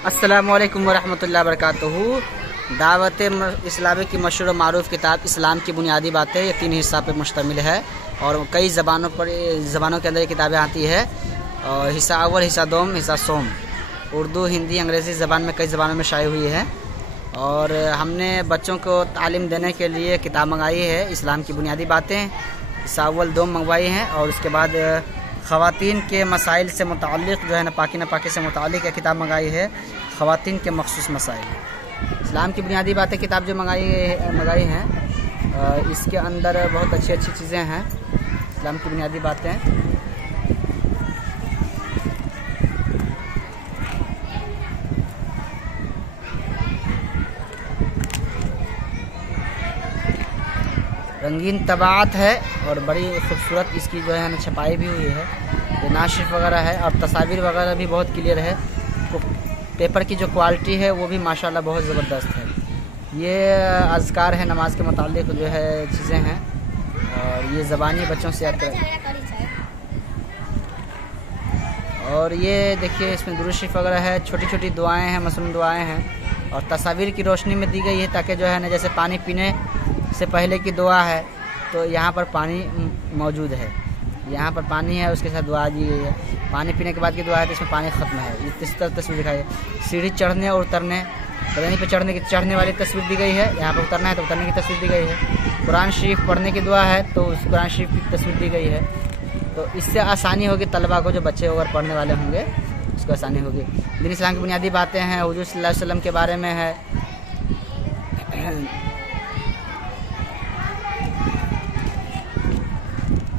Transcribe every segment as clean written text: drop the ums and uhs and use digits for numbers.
अस्सलामुअलैकुम वरहमतुल्लाहि वबरकातुहू। दावत इस्लामी की मशहूर मारूफ किताब इस्लाम की बुनियादी बातें, ये 3 हिस्सा पर मुश्तमिल है और कई ज़बानों के अंदर ये किताबें आती है। और हिस्सा अव्वल, हिस्सा दोम, हिस्सा सोम उर्दू, हिंदी, अंग्रेज़ी ज़बान में कई ज़बानों में शाये हुई है। और हमने बच्चों को तालीम देने के लिए किताब मंगाई है इस्लाम की बुनियादी बातें, हिस्सा अव्वल दोम मंगवाई हैं। और उसके बाद ख़वातीन के मसाइल से मुताल्लिक़ जो है ना, पाकी नापाकी से मुताल्लिक़ एक किताब मंगाई है, ख़वातीन के मख़सूस मसाइल। इस्लाम की बुनियादी बातें किताब जो मंगाई हैं, इसके अंदर बहुत अच्छी अच्छी चीज़ें हैं। इस्लाम की बुनियादी बातें रंगीन तबाअत है और बड़ी खूबसूरत इसकी जो है ना छपाई भी हुई है। ये नाशिफ वगैरह है और तस्वीर वगैरह भी बहुत क्लियर है। तो पेपर की जो क्वालिटी है वो भी माशाल्लाह बहुत ज़बरदस्त है। ये अज़कार है, नमाज के मुताल्लिक़ जो है चीज़ें हैं और ये ज़बानी बच्चों से याद करें। और ये देखिए इसमें दुरूद शरीफ वगैरह है, छोटी छोटी दुआएँ हैं, मसनून दुआएँ हैं और तस्वीर की रोशनी में दी गई है ताकि जो है ना, जैसे पानी पीने से पहले की दुआ है तो यहाँ पर पानी मौजूद है, यहाँ पर पानी है, उसके साथ दुआ दी गई है। पानी पीने के बाद की दुआ है तो इसमें पानी ख़त्म है। ये इस तरह तस्वीर दिखाई है। सीढ़ी चढ़ने और उतरने, पलनी पर चढ़ने वाली तस्वीर दी गई है, यहाँ पर उतरना है तो उतरने की तस्वीर दी गई है। कुरान शरीफ पढ़ने की दुआ है तो उस कुरान शरीफ की तस्वीर दी गई है। तो इससे आसानी होगी तलबा को, जो बच्चे अगर पढ़ने वाले होंगे उसको आसानी होगी। दीन इस्लाम की बुनियादी बातें हैं, हुजूर सल्लल्लाहु अलैहि वसल्लम के बारे में है।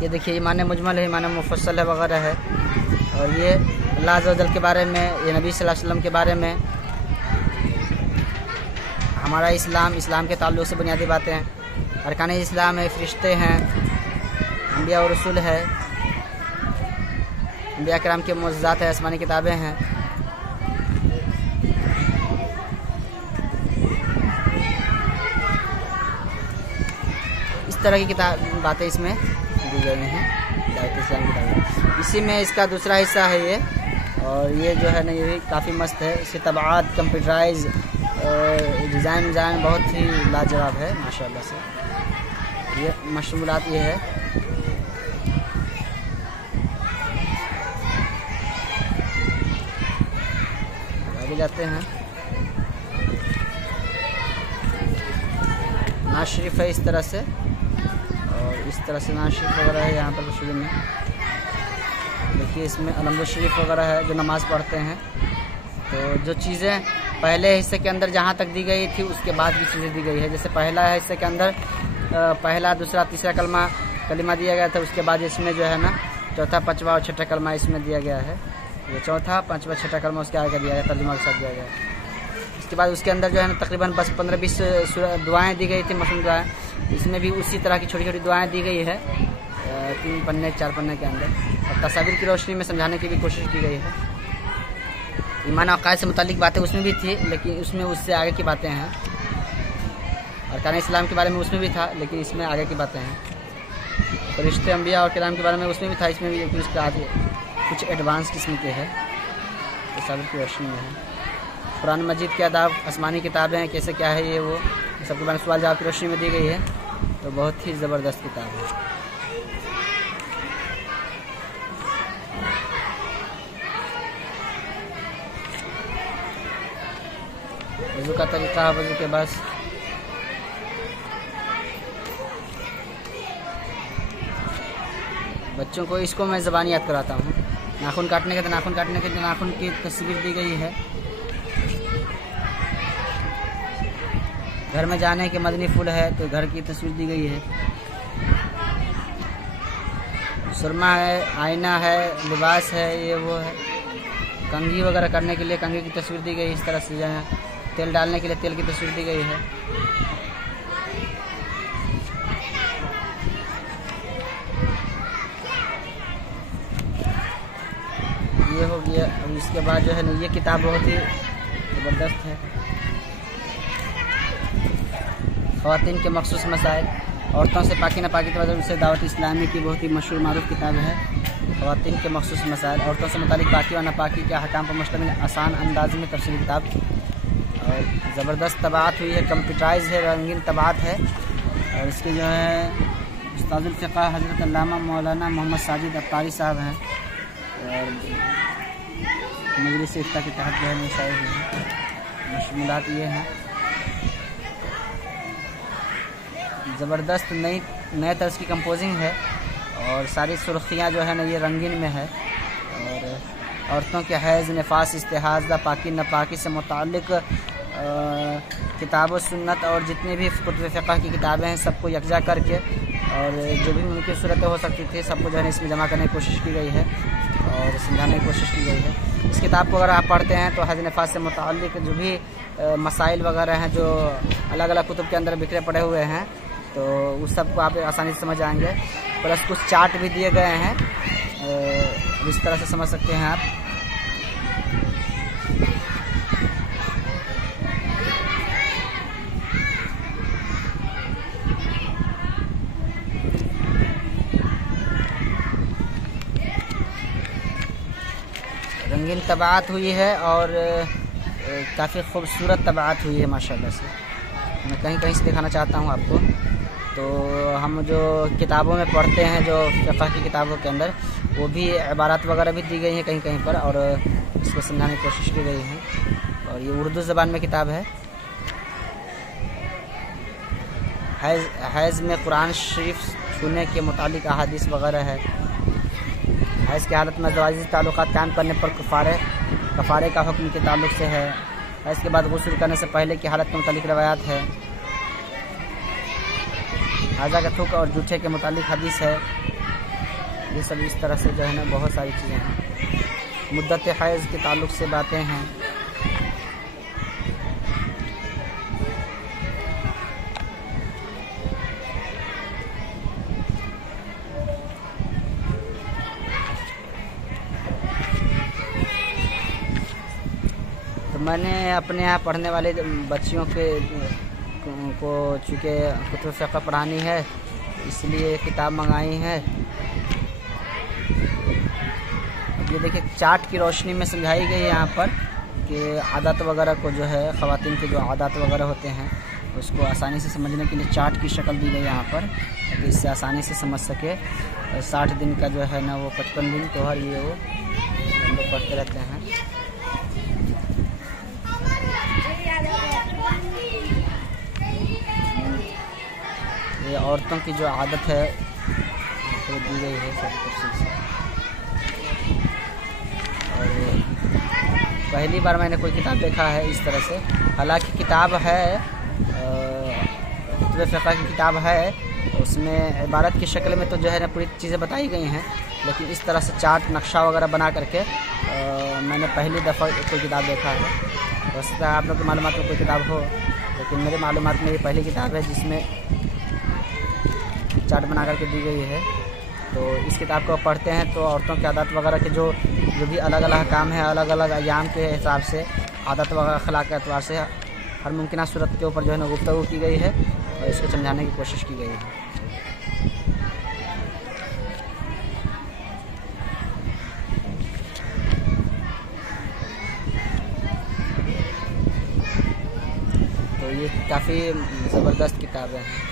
ये देखिए ईमान मुजमल है, ईमान मुफस्सल है वगैरह है। और ये अल्लाह अज़्ज़ा वजल के बारे में, ये नबी सल्लल्लाहु अलैहि वसल्लम के बारे में, हमारा इस्लाम के ताल्लुक़ से बुनियादी बातें हैं। अरकान इस्लाम है, फ़रिश्ते हैं, अंबिया और रसूल है, अंबिया किराम के मुअज़्ज़ज़ात है, आसमानी किताबें हैं। इस तरह की बातें इसमें दी गई हैं दावत इस्लाम किताब। इसी में इसका दूसरा हिस्सा है ये, और ये जो है ना ये भी काफ़ी मस्त है। इसके तबाअत कंप्यूटराइज, डिज़ाइन बहुत ही लाजवाब है माशाल्लाह से। ये मशमूलात ये है। आगे जाते हैं। नाज शरीफ है इस तरह से, और इस तरह से नाज शरीफ वगैरह है यहाँ पर शुरू में। देखिए इसमें अलहम्दुलिल्लाह शरीफ वगैरह है जो नमाज़ पढ़ते हैं। तो जो चीज़ें पहले हिस्से के अंदर जहाँ तक दी गई थी उसके बाद भी चीज़ें दी गई है। जैसे पहला हिस्से के अंदर पहला, दूसरा, तीसरा कलिमा दिया गया था। उसके बाद इसमें जो है ना चौथा, पाँचवा और छठा कलमा इसमें दिया गया है। ये चौथा, पाँचवा, छठा कलमा उसके आगे दिया गया, तर्जुमा के साथ दिया गया। उसके बाद उसके अंदर जो है ना तकरीबन 15-20 दुआएँ दी गई थी, मसनून दुआएँ। इसमें भी उसी तरह की छोटी छोटी दुआएँ दी गई है 3 पन्ने 4 पन्ने के अंदर। और तस्वीर की रोशनी में समझाने की भी कोशिश की गई है। ईमान और अक़ायद से मुताल्लिक़ बातें उसमें भी थी, लेकिन उसमें उससे आगे की बातें हैं। अरकान इस्लाम के बारे में उसमें भी था, लेकिन इसमें आगे की बातें हैं। फ़रिश्ते, अंबिया और किराम के बारे में उसमें भी था, इसमें भी उसके आगे कुछ एडवांस किस्म के है, तस्वीर की रोशनी में है। कुरान मजीद के आदाब, आसमानी किताबें हैं, कैसे क्या है ये वो सबके बारे में सवाल जवाब की रोशनी में दी गई है। तो बहुत ही ज़बरदस्त किताब है। वज़ू का तरीक़ा, वज़ू के बस, बच्चों को इसको मैं ज़बानी याद कराता हूँ। नाखून काटने के तो नाखून की तस्वीर दी गई है। घर में जाने के मदनी फूल है तो घर की तस्वीर दी गई है। सुरमा है, आईना है, लिबास है, ये वो है। कंघी वगैरह करने के लिए कंघी की तस्वीर दी गई। इस तरह से जो है तेल डालने के लिए तेल की तस्वीर दी गई है। ये हो गया। अब इसके बाद जो है ना ये किताब बहुत ही ज़बरदस्त है। ख़वातीन के मख़सूस मसाइल, औरतों से पाकी नापाकी की वजह से दावत इस्लामी की बहुत ही मशहूर मारूफ किताब है। ख़वातीन के मखसूस मसाइल, औरतों से मुतालिक पाकी व नापाकी के अहकाम पर मुश्तमिल आसान अंदाज में तफसीली किताब। और ज़बरदस्त तबाअत हुई है, कंप्यूटराइज है, रंगीन तबाअत है। और इसके जो है उस्तादुल फ़िक़्ह हज़रत अल्लामा मौलाना मोहम्मद साजिद अत्तारी साहब हैं और मजलिस इफ्ता के तहत जो है शाये हुई है। मशमूलात ये हैं, ज़बरदस्त नए तर्ज की कंपोजिंग है और सारी सुर्खियाँ जो है ना ये रंगीन में है। और औरतों के हैज़, निफास, इस्तिहाज़ा, पाकी नापाकी से मुताल्लिक़ किताब व सुन्नत और जितनी भी कुतुब फ़िक़्ह की किताबें हैं सबको यकजा करके और जो भी मुमकिन सूरतें हो सकती थी सबको जो है इसमें जमा करने की कोशिश की गई है और समझाने की कोशिश की गई है। इस किताब को अगर आप पढ़ते हैं तो हैज़ निफास से मुताल्लिक़ जो भी मसाइल वगैरह हैं जो अलग अलग कुतुब के अंदर बिखरे पड़े हुए हैं तो उस सब को आप आसानी से समझ आएंगे। प्लस कुछ चार्ट भी दिए गए हैं, इस तरह से समझ सकते हैं आप। रंगीन तबाअत हुई है और काफ़ी खूबसूरत तबाअत हुई है माशाल्लाह से। मैं कहीं कहीं से दिखाना चाहता हूँ आपको। तो हम जो किताबों में पढ़ते हैं जो फ़िक़्ह की किताबों के अंदर वो भी इबारत वगैरह भी दी गई हैं कहीं कहीं पर और इसको समझाने की कोशिश की गई है। और ये उर्दू ज़बान में किताब है। हैज़ में कुरान शरीफ छूने के मुतालिक अहादीस वगैरह है। हैज़ की हालत में ज़वाजी ताल्लुक़ात कायम करने पर कफ़ारे का हुक्म के ताल्लुक़ से है। हैज़ के बाद गुस्ल करने से पहले की हालत के मुतालिक रवायात है। हाजा का थूक और जूठे के मुतालिक हदीस है। ये सब इस तरह से जो है ना बहुत सारी चीज़ें हैं। मुद्दत हैज़ के ताल्लुक़ से बातें हैं। मैंने अपने यहाँ पढ़ने वाले बच्चियों को चूँकि कुतुब फ़िक़्ह पढ़ानी है इसलिए किताब मंगाई है। ये देखिए चार्ट की रोशनी में समझाई गई है यहाँ पर कि आदत वगैरह को जो है ख़वातीन के जो आदत वगैरह होते हैं उसको आसानी से समझने के लिए चार्ट की शक्ल दी गई यहाँ पर ताकि इससे आसानी से समझ सके। 60 दिन का जो है ना वो 55 दिन तो हर ये वो हम लोग पढ़ते रहते हैं। ये औरतों की जो आदत है तो दी गई है सब तफसील से। और पहली बार मैंने कोई किताब देखा है इस तरह से। हालांकि किताब है कुतुब फ़िक़्ह की किताब है, उसमें इबारत की शक्ल में तो जो है ना पूरी चीज़ें बताई गई हैं, लेकिन इस तरह से चार्ट नक्शा वगैरह बना करके मैंने पहली दफ़ा कोई किताब देखा है। हो सकता है आप लोग की मालूमात में कोई किताब हो, लेकिन मेरे मालूमात में ये पहली किताब है जिसमें चार्ट बना करके दी गई है। तो इस किताब को पढ़ते हैं तो औरतों की आदत वगैरह के जो भी अलग अलग काम है अलग अलग अयाम के हिसाब से आदत वगैरह अखलाक के एतबार से हर मुमकिन सूरत के ऊपर जो है ना गुफ्तगू की गई है और इसको समझाने की कोशिश की गई है। तो ये काफ़ी ज़बरदस्त किताबें हैं।